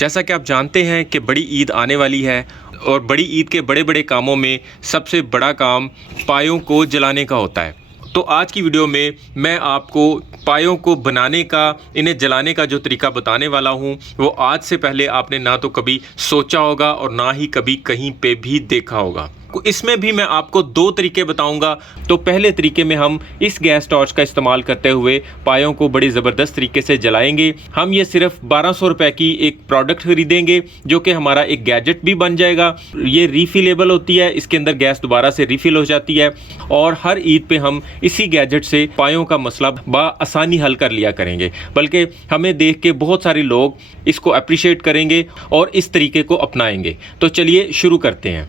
जैसा कि आप जानते हैं कि बड़ी ईद आने वाली है और बड़ी ईद के बड़े बड़े कामों में सबसे बड़ा काम पायों को जलाने का होता है। तो आज की वीडियो में मैं आपको पायों को बनाने का, इन्हें जलाने का जो तरीका बताने वाला हूं, वो आज से पहले आपने ना तो कभी सोचा होगा और ना ही कभी कहीं पे भी देखा होगा। इसमें भी मैं आपको दो तरीके बताऊंगा। तो पहले तरीके में हम इस गैस टॉर्च का इस्तेमाल करते हुए पायों को बड़ी ज़बरदस्त तरीके से जलाएंगे। हम ये सिर्फ 1200 रुपए की एक प्रोडक्ट खरीदेंगे जो कि हमारा एक गैजेट भी बन जाएगा। ये रीफिलेबल होती है, इसके अंदर गैस दोबारा से रिफिल हो जाती है और हर ईद पे हम इसी गैजेट से पायों का मसला बआसानी हल कर लिया करेंगे। बल्कि हमें देख के बहुत सारे लोग इसको अप्रिशिएट करेंगे और इस तरीके को अपनाएंगे। तो चलिए शुरू करते हैं।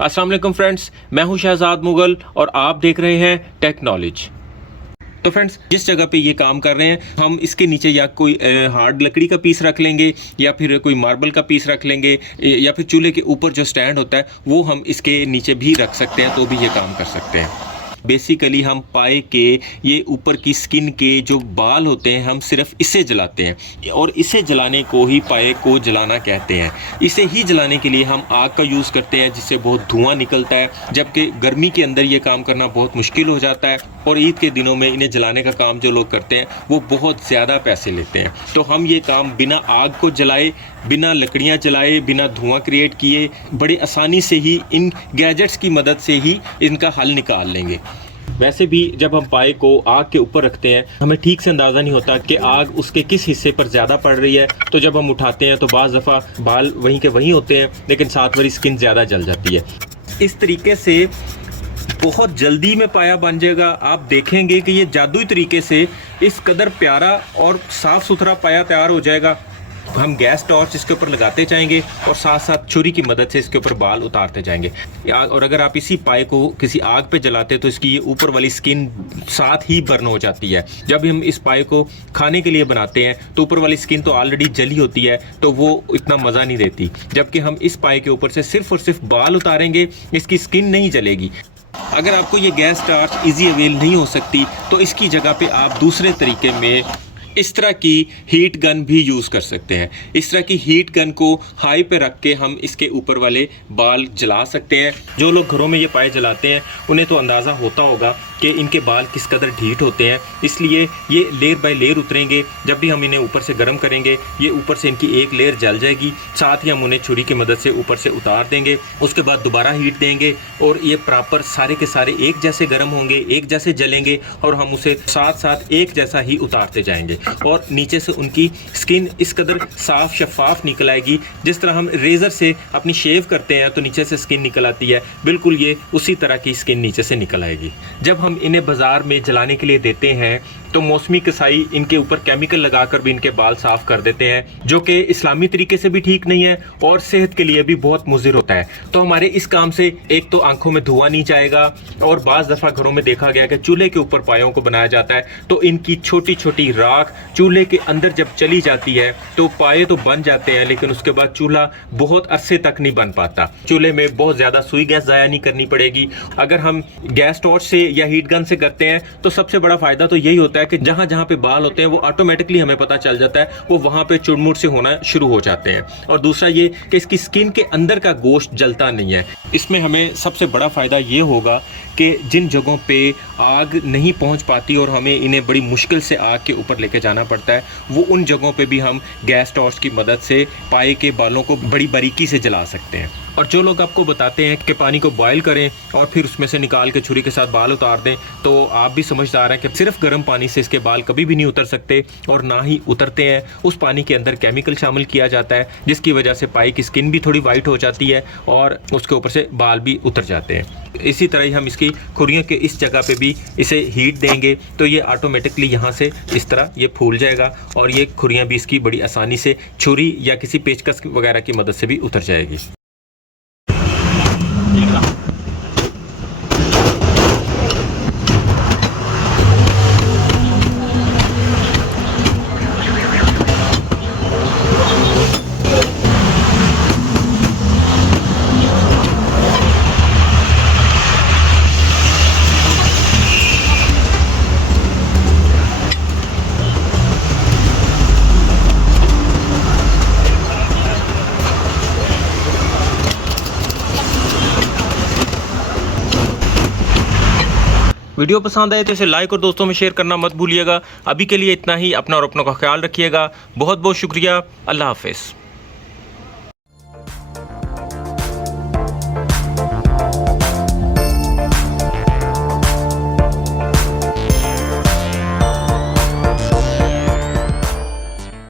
अस्सलाम वालेकुम फ्रेंड्स, मैं हूं शहजाद मुगल और आप देख रहे हैं टेक नॉलेज। तो फ्रेंड्स, जिस जगह पे ये काम कर रहे हैं हम इसके नीचे या कोई हार्ड लकड़ी का पीस रख लेंगे या फिर कोई मार्बल का पीस रख लेंगे या फिर चूल्हे के ऊपर जो स्टैंड होता है वो हम इसके नीचे भी रख सकते हैं, तो भी ये काम कर सकते हैं। बेसिकली हम पाए के ये ऊपर की स्किन के जो बाल होते हैं हम सिर्फ इसे जलाते हैं और इसे जलाने को ही पाए को जलाना कहते हैं। इसे ही जलाने के लिए हम आग का यूज़ करते हैं जिससे बहुत धुआं निकलता है, जबकि गर्मी के अंदर ये काम करना बहुत मुश्किल हो जाता है और ईद के दिनों में इन्हें जलाने का काम जो लोग करते हैं वो बहुत ज़्यादा पैसे लेते हैं। तो हम ये काम बिना आग को जलाए, बिना लकड़ियाँ जलाए, बिना धुआं क्रिएट किए बड़े आसानी से ही इन गैजेट्स की मदद से ही इनका हल निकाल लेंगे। वैसे भी जब हम पाए को आग के ऊपर रखते हैं हमें ठीक से अंदाज़ा नहीं होता कि आग उसके किस हिस्से पर ज़्यादा पड़ रही है। तो जब हम उठाते हैं तो बाज़ दफ़ा बाल वहीं के वहीं होते हैं लेकिन साथ वाली स्किन ज़्यादा जल जाती है। इस तरीके से बहुत जल्दी में पाया बन जाएगा। आप देखेंगे कि ये जादुई तरीके से इस कदर प्यारा और साफ़ सुथरा पाया तैयार हो जाएगा। हम गैस टॉर्च इसके ऊपर लगाते जाएंगे और साथ साथ छुरी की मदद से इसके ऊपर बाल उतारते जाएंगे। और अगर आप इसी पाए को किसी आग पे जलाते तो इसकी ये ऊपर वाली स्किन साथ ही बर्न हो जाती है। जब हम इस पाए को खाने के लिए बनाते हैं तो ऊपर वाली स्किन तो ऑलरेडी जली होती है तो वो इतना मज़ा नहीं देती, जबकि हम इस पाए के ऊपर से सिर्फ और सिर्फ बाल उतारेंगे, इसकी स्किन नहीं जलेगी। अगर आपको ये गैस टॉर्च ईजी अवेल नहीं हो सकती तो इसकी जगह पे आप दूसरे तरीके में इस तरह की हीट गन भी यूज़ कर सकते हैं। इस तरह की हीट गन को हाई पे रख के हम इसके ऊपर वाले बाल जला सकते हैं। जो लोग घरों में ये पाए जलाते हैं उन्हें तो अंदाज़ा होता होगा कि इनके बाल किस कदर हीट होते हैं, इसलिए ये लेयर बाय लेयर उतरेंगे। जब भी हम इन्हें ऊपर से गर्म करेंगे ये ऊपर से इनकी एक लेयर जल जाएगी, साथ ही हम उन्हें छुरी की मदद से ऊपर से उतार देंगे। उसके बाद दोबारा हीट देंगे और ये प्रॉपर सारे के सारे एक जैसे गर्म होंगे, एक जैसे जलेंगे और हम उसे साथ साथ एक जैसा ही उतारते जाएंगे और नीचे से उनकी स्किन इस कदर साफ शफाफ निकल आएगी। जिस तरह हम रेज़र से अपनी शेव करते हैं तो नीचे से स्किन निकल आती है, बिल्कुल ये उसी तरह की स्किन नीचे से निकल आएगी। जब हम इन्हें बाज़ार में जलाने के लिए देते हैं तो मौसमी कसाई इनके ऊपर केमिकल लगाकर भी इनके बाल साफ़ कर देते हैं, जो कि इस्लामी तरीके से भी ठीक नहीं है और सेहत के लिए भी बहुत मुज़िर होता है। तो हमारे इस काम से एक तो आंखों में धुआं नहीं जाएगा और बाज़ दफ़ा घरों में देखा गया कि चूल्हे के ऊपर पायों को बनाया जाता है तो इनकी छोटी छोटी राख चूल्हे के अंदर जब चली जाती है तो पाए तो बन जाते हैं लेकिन उसके बाद चूल्हा बहुत अरसे तक नहीं बन पाता। चूल्हे में बहुत ज़्यादा सुई गैस ज़ाया नहीं करनी पड़ेगी। अगर हम गैस टॉर्च से या हीट गन से करते हैं तो सबसे बड़ा फ़ायदा तो यही होता है कि जहां जहां पे बाल होते हैं वो ऑटोमेटिकली हमें पता चल जाता है, वो वहां पे चुड़मुड़ से होना शुरू हो जाते हैं। और दूसरा ये कि इसकी स्किन के अंदर का गोश्त जलता नहीं है। इसमें हमें सबसे बड़ा फ़ायदा ये होगा कि जिन जगहों पे आग नहीं पहुंच पाती और हमें इन्हें बड़ी मुश्किल से आग के ऊपर लेके जाना पड़ता है, वो उन जगहों पे भी हम गैस टॉर्च की मदद से पाए के बालों को बड़ी बारीकी से जला सकते हैं। और जो लोग आपको बताते हैं कि पानी को बॉयल करें और फिर उसमें से निकाल के छुरी के साथ बाल उतार दें, तो आप भी समझदार हैं कि सिर्फ गर्म पानी से इसके बाल कभी भी नहीं उतर सकते और ना ही उतरते हैं। उस पानी के अंदर केमिकल शामिल किया जाता है जिसकी वजह से पाई की स्किन भी थोड़ी वाइट हो जाती है और उसके ऊपर से बाल भी उतर जाते हैं। इसी तरह ही हम इसकी खुरियों के इस जगह पे भी इसे हीट देंगे तो ये ऑटोमेटिकली यहाँ से इस तरह ये फूल जाएगा और ये खुरियाँ भी इसकी बड़ी आसानी से छुरी या किसी पेचकस वगैरह की मदद से भी उतर जाएगी। वीडियो पसंद आए तो इसे लाइक और दोस्तों में शेयर करना मत भूलिएगा। अभी के लिए इतना ही। अपना और अपनों का ख्याल रखिएगा। बहुत बहुत शुक्रिया। अल्लाह हाफिज़।